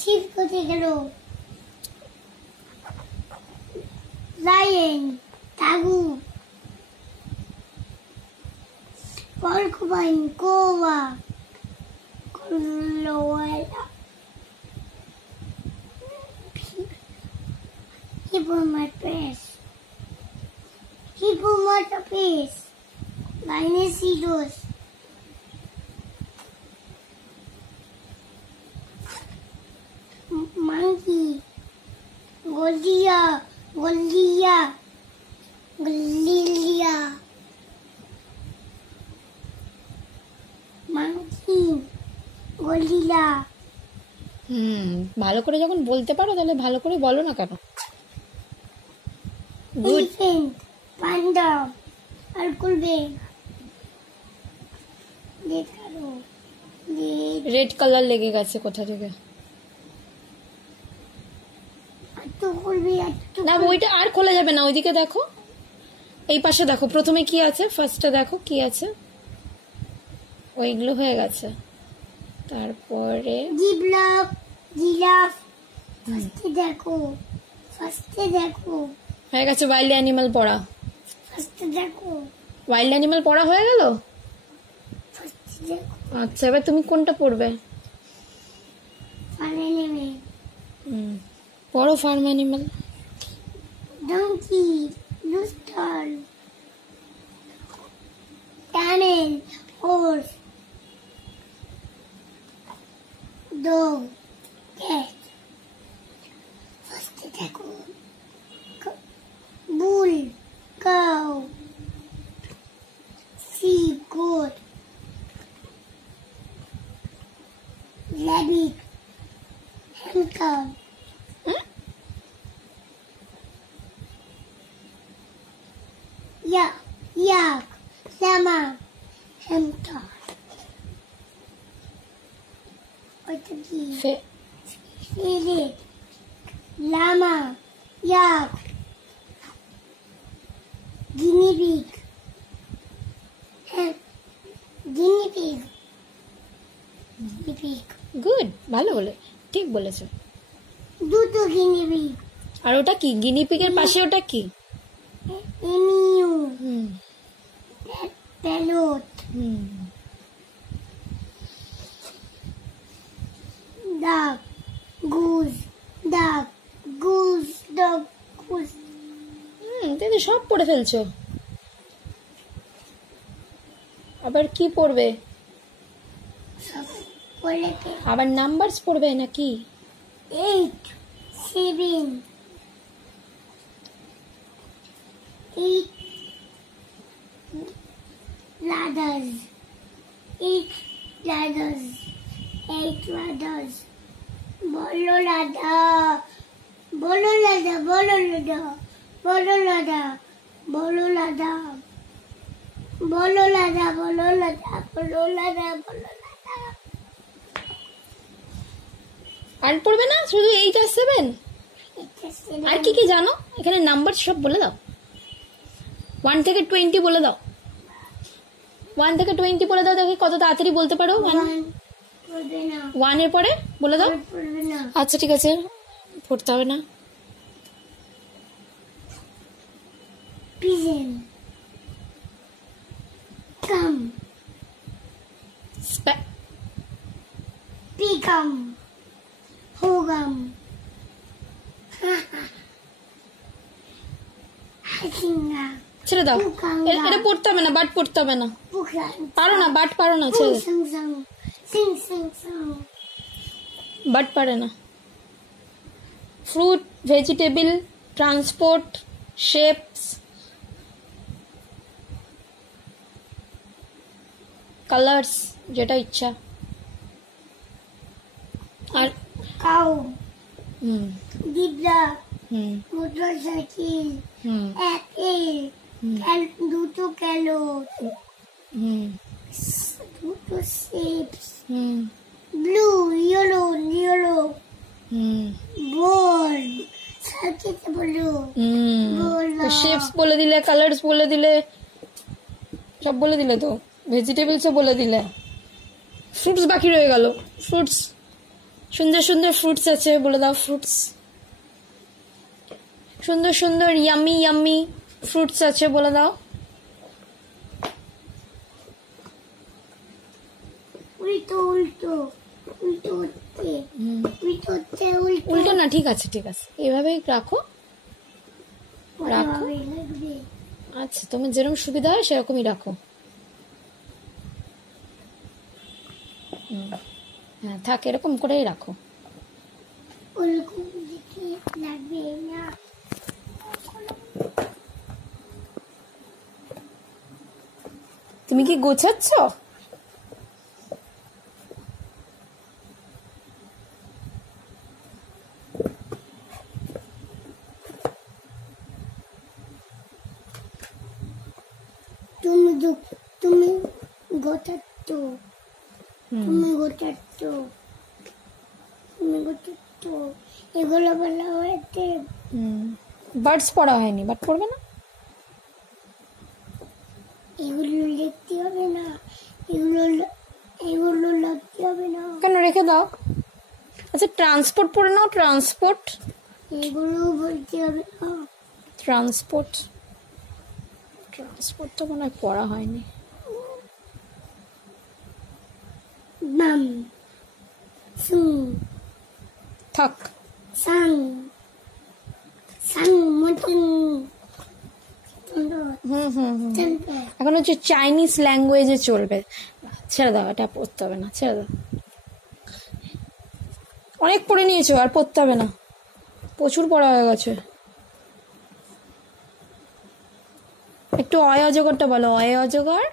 শিব কোথায় গেল? লায়ন, টাগু, porcupine, koala, koala, hippopotamus, rhinoceros, monkey, gorilla, monkey, gorilla. ভালো করে যখন বলতে পারো তাহলে ভালো করে বলো না কেন? Elephant, panda, alcohol, red colour লেগে গেছে কোথা থেকে? না ওইটা আর খোলা যাবে না, ওইদিকে দেখো, এই পাশে দেখো, প্রথমে কি আছে, ফার্স্টে দেখো কি আছে, ওইগুলো হয়ে গেছে। তারপরে জিরাফ, ফার্স্টে দেখো হয়ে গেছে ওয়াইল্ড অ্যানিমাল পড়া। ফার্স্টে দেখো ওয়াইল্ড অ্যানিমাল পড়া হয়ে গেল। ফার্স্টে দেখো। আচ্ছা, এবার তুমি কোনটা পড়বে? Farm animal. পড়ো farm animal. Donkey, rooster, camel, horse, dog, cat. ফার্স্টে দেখো bull, cow, sheep, goat, rabbit, hen cow, yak, llama, hamster. ওইটা কি? Ferret, llama, yak, guinea pig, good, ভালো বলে, ঠিক বলেছো। দুটো guinea pig। আর ওটা কি? গিনি পিগের পাশে ওটা কি? এমিউ, প্যারট, ডাক, গুজ, ডগ, গুজ। তুমি সব পড়ে ফেলছো। আবার কি পড়বে? আবার নাম্বারস পড়বে নাকি? 8, 7, 8 ladders, 8 ladders, 8 ladders. বলো লাদা, বলো লাদা, বলো লাদা, বলো লাদা, বলো লাদা, বলো লাদা, বলো লাদা, বলো লাদা, বলো লাদা। আর পড়বে না, শুধু 8 আর 7? আর কি কি জানো? এখানে নাম্বার সব বলে দাও। 1 থেকে 20 বলে দাও। 1 থেকে 20 বলে দাও, দেখি কত তাড়াতাড়ি বলতে পারো। 1 এর পরে বলে দাও। আচ্ছা ঠিক আছে, পড়তে হবে না। পিজন, কাম, পিকাম, হোগাম, হাকিঙ্গা। ছেড়ে দাও, এটা পড়তে হবে না, বাট পড়তে হবে না, পারো না, বাট পারো না, ছেড়ে বাট পারে না। Fruit, vegetable, transport, shapes, colours, যেটা ইচ্ছা। আর কাউ, দিবলা, মোটরসাইকেল, অ্যাপেল, দুটো ক্যারট, দুটো শেপস, ব্লু, ইয়েলো, বল, সার্কিট বলো, শেপস বলে দিলে, কালার্স বলে দিলে, সব বলে দিলে তো, ভেজিটেবলসও বলে দিলে, ফ্রুটস বাকি রয়ে গেল। ফ্রুটস সুন্দর সুন্দর ফ্রুটস আছে বলে দাও, ফ্রুটস। সুন্দর সুন্দর ইয়াম্মি ইয়াম্মি ফ্রুটস আছে বলে দাও। উল্টো উল্টো উল্টো হচ্ছে, উল্টো হচ্ছে, উল্টো না, ঠিক আছে ঠিক আছে, এভাবেই রাখো রাখো। লাগবে। আচ্ছা, তোমার যেরকম সুবিধা হয় সেরকমই রাখো। হ্যাঁ থাক, এরকম করেই রাখো। ওরকম দেখে লাগবে না। তুমি কি গোছাচ্ছ? তুমি গোছাচ্ছ, তুমি গোছাচ্ছ, তুমি গোছাচ্ছ। এগুলো বলা হয়েছে বার্ডস পড়া হয়নি, বাট পড়বে না। এগুলো লিখতে হবে না, এগুলো এগুলো লিখতে হবে না। কেন, রেখে দাও। আচ্ছা ট্রান্সপোর্ট পড়ে নাও, ট্রান্সপোর্ট। এগুলো বলতে হবে না। ট্রান্সপোর্ট, ট্রান্সপোর্ট তো মনে হয় পড়া হয়নি। বাম সুং থাক। সাং সাং মতন। এখন হচ্ছে চাইনিজ ল্যাঙ্গুয়েজে চলবে, ছেড়ে দাও, এটা পড়তে হবে না, ছেড়ে দাও। অনেক পড়ে নিয়েছো, আর পড়তে হবে না, প্রচুর পড়া হয়ে গেছে। একটু অয় অজগরটা বলো, অয় অজগর।